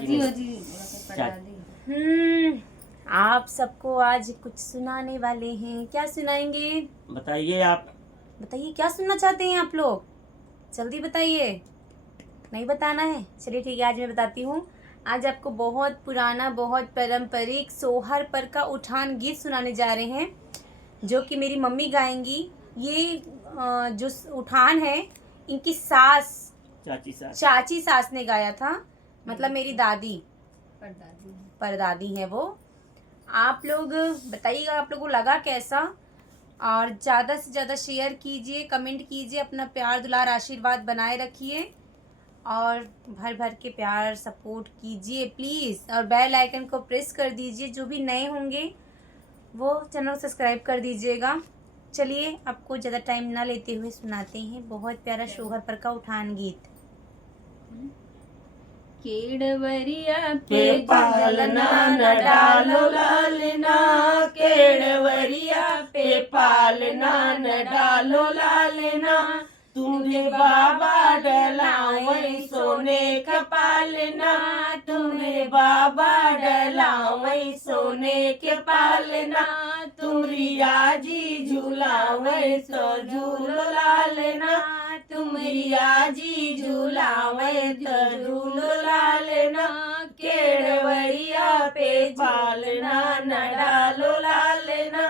जी हो जी। आप सबको आज कुछ सुनाने वाले हैं। क्या सुनाएंगे? बताइए आप। बताइए क्या सुनना चाहते हैं आप लोग, जल्दी बताइए। नहीं बताना है, चलिए ठीक है, आज मैं बताती हूँ। आज आपको बहुत पुराना, बहुत पारंपरिक सोहर पर का उठान गीत सुनाने जा रहे हैं, जो कि मेरी मम्मी गाएंगी। ये जो उठान है, इनकी चाची सास ने गाया था, मतलब मेरी दादी परदादी है वो। आप लोग बताइएगा आप लोगों को लगा कैसा, और ज़्यादा से ज़्यादा शेयर कीजिए, कमेंट कीजिए, अपना प्यार दुलार आशीर्वाद बनाए रखिए और भर भर के प्यार सपोर्ट कीजिए प्लीज़। और बेल आइकन को प्रेस कर दीजिए, जो भी नए होंगे वो चैनल को सब्सक्राइब कर दीजिएगा। चलिए आपको ज़्यादा टाइम ना लेते हुए सुनाते हैं बहुत प्यारा सोहर पर का उठान गीत। केड़वरिया पे पालना न डालो लालना, केड़वरिया पे पालना न डालो लालना, तुमरे बाबा डलावई सोने का पालना, तुमरे बाबा डलावई सोने के पालना, तुमरी आजी झूलावई सो झूलो लालना, तुमरी आजी झूलावई तो झूलो लालना, केड़वरिया पे पालना न डालो लालना,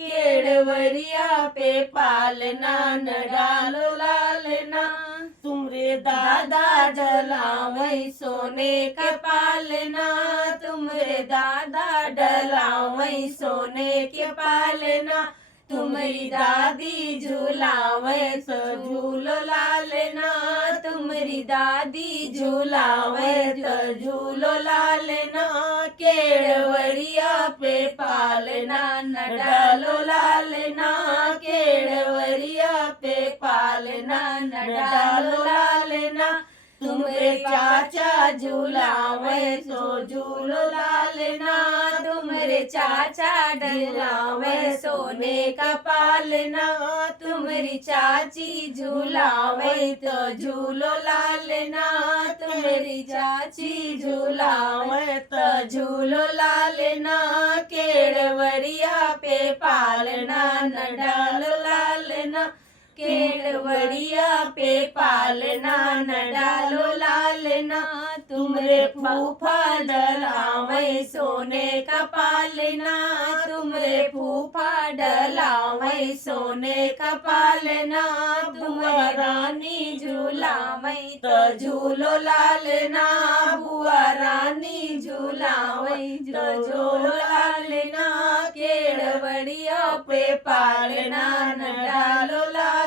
केड़वरिया पे पालना न डालो लालना, तुमरे दादा डलावई सोने के पालना, तुमरे दादा डलावई सोने के पालना, तुम्हारी दादी झूलावे तो झूलो लालना, तुम्हारी दादी झूलावे तो झूलो लालना, केड़वरिया पे पालना न डालो लालना, केड़वरिया पे पालना न डालो लालना, तुम्हारे चाचा झूलावे तो झूलो लालना, तुम्हारे चाचा डलावे सोने का पालना, तुम्हारी चाची झूलावे तो झूलो लालना, तुम्हारी चाची झूलावे तो झूलो लालना, केड़वरिया पे पालना न डालो लालना, केड़वरिया पे पालना न डालो लालना, तुमरे फूफा डलावई सोने का पालना, तुमरे फूफा डलावई सोने का पालना, बुआ रानी झूलावई तो झूलो लालना, बुआ रानी झूलावई तो झूलो लालना, केड़वरिया पे पालना न डालो लालना,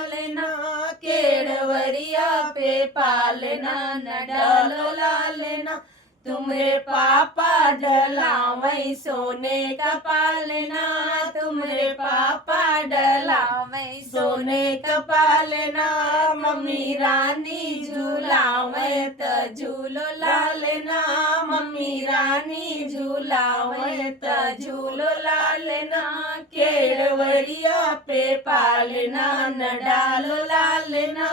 केड़वरिया पे पालना न डालो लालना, तुम्हारे पापा डलावई सोने का पालना, तुम्हारे पापा डलावई सोने का पालना, मम्मी रानी झूलावे तो झूलो लालना, मम्मी रानी झूलावे तो झूलो लालना, केड़वरिया पे पालना न डालो लालना,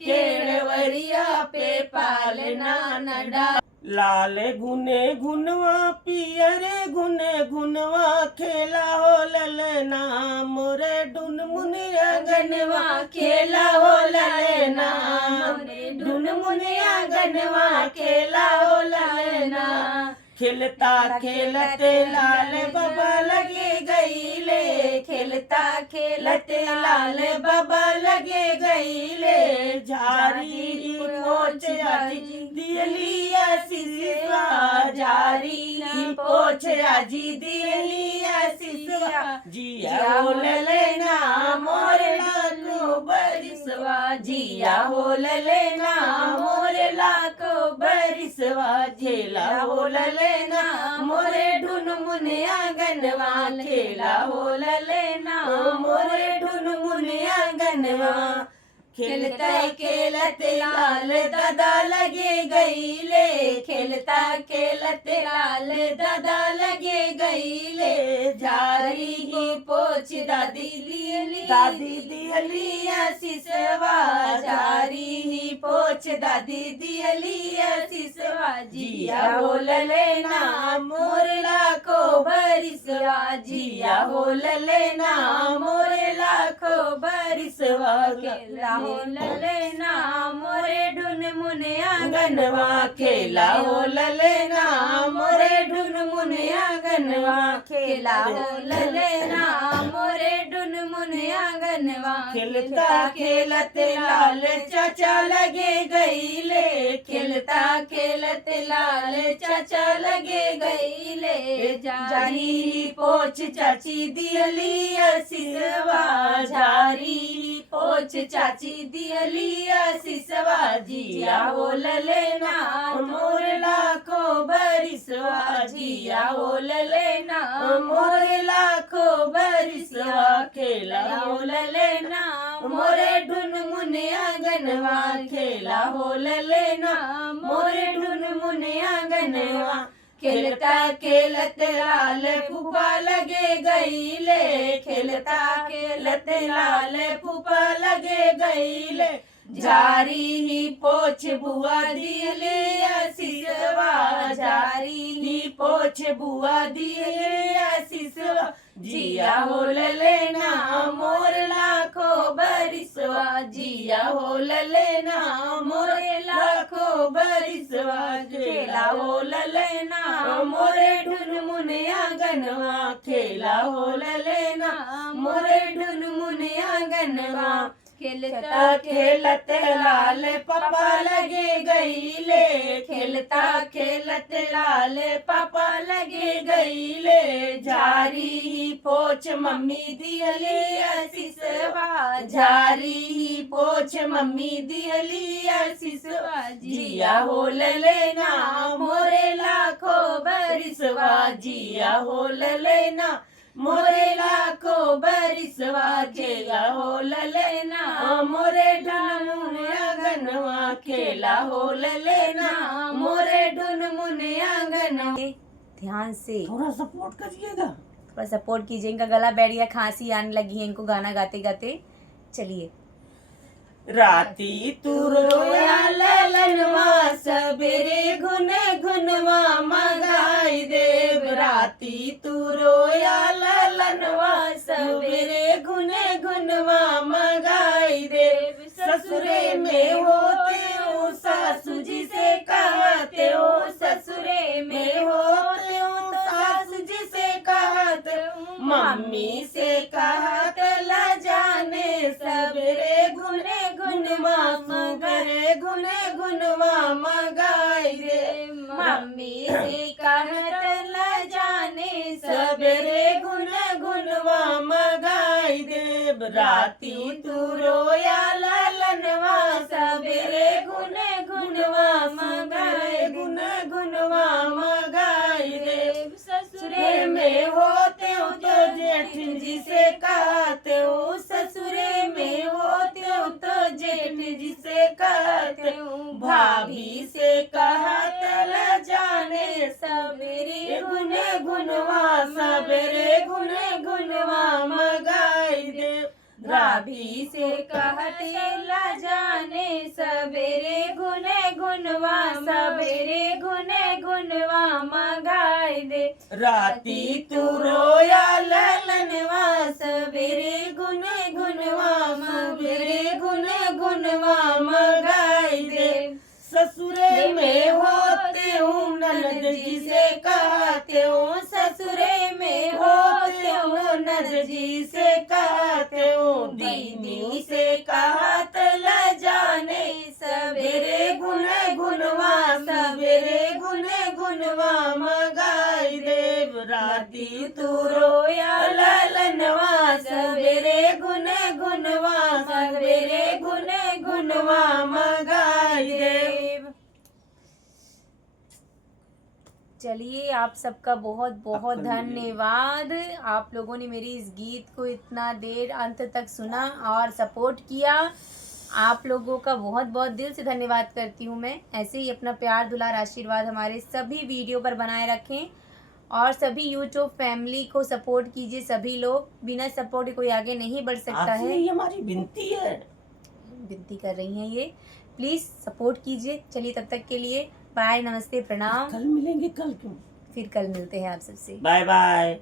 केड़वरिया पे पालना न डालो लाले गुने गुनवा पियरे गुने गुनवा, खेला हो ललना मोरे डुन मुनिया गनवा, खेला हो ललना मोरे डुन मुनिया गनवा, खेला हो ललना, खेलता खेलते लाल बाबा लगे गईले, खेलता खेलते लाल बाबा लगे गईले, झारी पोछ आजी दिलिया सिसवा, झारी पोछ आजी दिलिया सिसवा, जिया हो ललना मोरे लाको बरिसवा, जिया हो ललना मोरे लाको बरिसवा, झेला हो ललना मोरे ढून मुनिया गनवा, खेला हो ललना मोरे ढून मुनिया गनवा, खेलता खेलते लाल दादा लगे गईले, खेलता खेलते लाल दादा लगे गईले, झारी ही पोछ दादी दियली सिसवा, झारी ही पोछ दादी दियली सिसवा, जिया हो ललेना मोरला को बरिसवा, जिया हो ललेना मोरला को बरिसवा, खेला हो ललेना मोरे ढून मुने आंगनवा, खेला हो ललेना मोरे ढून मुने आंगनवा, खेला हो ललेना मोरे ढून मुने आंगनवा, खेलता खेलते लाल चाचा लगे गईले, खेलता खेलते लाल चाचा लगे गईले, जारी पोछ चाची दियली सिसवा, झारी पोछ चाची दियली सिसवा, जिया हो ललेना मोरला को बरिसवा, जिया हो ललेना मोरला को बरिसवा, खेला हो ललेना मोरे ढून मुने आंगनवा, खेला हो ललेना मोरे ढून मुने आंगनवा, खेलता खेलते लाल फूफा लगे गईले, खेलता खेलते लाल फूफा लगे गईले, झारी ही पोछ बुआ दियले सिसवा, झारी ही पोछ बुआ दियले सिसवा, जिया हो ललेना मोरला को बरिसवा, जिया हो ललेना मोरला को बरिसवा, खेला हो ललेना मोरे ढून मुने आंगनवा, खेला हो ललेना मोरे ढून मुने आंगनवा, खेलता खेलते लाल पापा लगे गईले, खेलता खेलते लाल पापा लगे गईले, झारी ही पोछ मम्मी दियली सिसवा, झारी ही पोछ मम्मी दियली सिसवा, जिया हो ललेना मोरे लाखो बरिसवा, जिया हो ललेना मोरे लाखो बरिसवा, खेला हो ललेना मोरे ढून मुने आंगनवा, खेला हो ललेना मोरे ढून मुने आंगनवा। ध्यान से थोड़ा सपोर्ट करिएगा, थोड़ा सपोर्ट कीजिए, इनका गला बैठ गया, खांसी आने लगी है इनको गाना गाते गाते। चलिए। राती तू रोया ललनवा, सबेरे घुन घुनवा मगाई देव, राती तू रोया ललनवा, सबेरे घुन घुनवा मगाई देव, ससुरे में होते हो सासू जी से कहते हो, ससुरे में होते हो सासू जी से कहते हो, मम्मी से कहत ला जाने, सबेरे घुने घुनवा मगरे घुने घुनवा मगाई दे, मम्मी से कहत ला जाने, सबेरे घुने घुनवा मगाई दे, राती तू रोया ललनवा, सबेरे घुने घुनवा मगाए घुने घुनवा मगाई दे, ससुरे में होते हो तो जेठ जी से कहते हो, ससुरे में होते हो तो जेठ जी से कहते हो, भाभी से कहत ला जाने, सबेरे घुने घुनवा सबेरे घुने घुनवा मगाई दे, भाभी से कहते ला जाने, सबेरे घुने घुनवा सबेरे घुने घुनवा मगाई दे, राती तू रोया ललनवा, सबेरे घुने घुनवा सबेरे घुने घुनवा मगाई दे, ससुरे में होते हूँ ननद जी से कहते हो, ससुरे में होते हूँ ननद जी से कहते हो, दीदी से कहत ला जाने, सबेरे घुने घुनवा सबेरे घुने घुनवा मगाई देव, राती तू रोया ललनवा, सबेरे घुने घुनवा सबेरे घुने घुनवा मगाई देव। चलिए, आप सबका बहुत बहुत धन्यवाद। आप लोगों ने मेरी इस गीत को इतना देर अंत तक सुना और सपोर्ट किया। आप लोगों का बहुत बहुत दिल से धन्यवाद करती हूँ मैं। ऐसे ही अपना प्यार दुलार आशीर्वाद हमारे सभी वीडियो पर बनाए रखें और सभी यूट्यूब फैमिली को सपोर्ट कीजिए। सभी लोग, बिना सपोर्ट के कोई आगे नहीं बढ़ सकता आपसे है। ये हमारी विनती है। विनती कर रही हैं ये, प्लीज़ सपोर्ट कीजिए। चलिए तब तक के लिए बाय, नमस्ते, प्रणाम। कल मिलेंगे, कल क्यों? फिर कल मिलते हैं आप सबसे। Bye bye.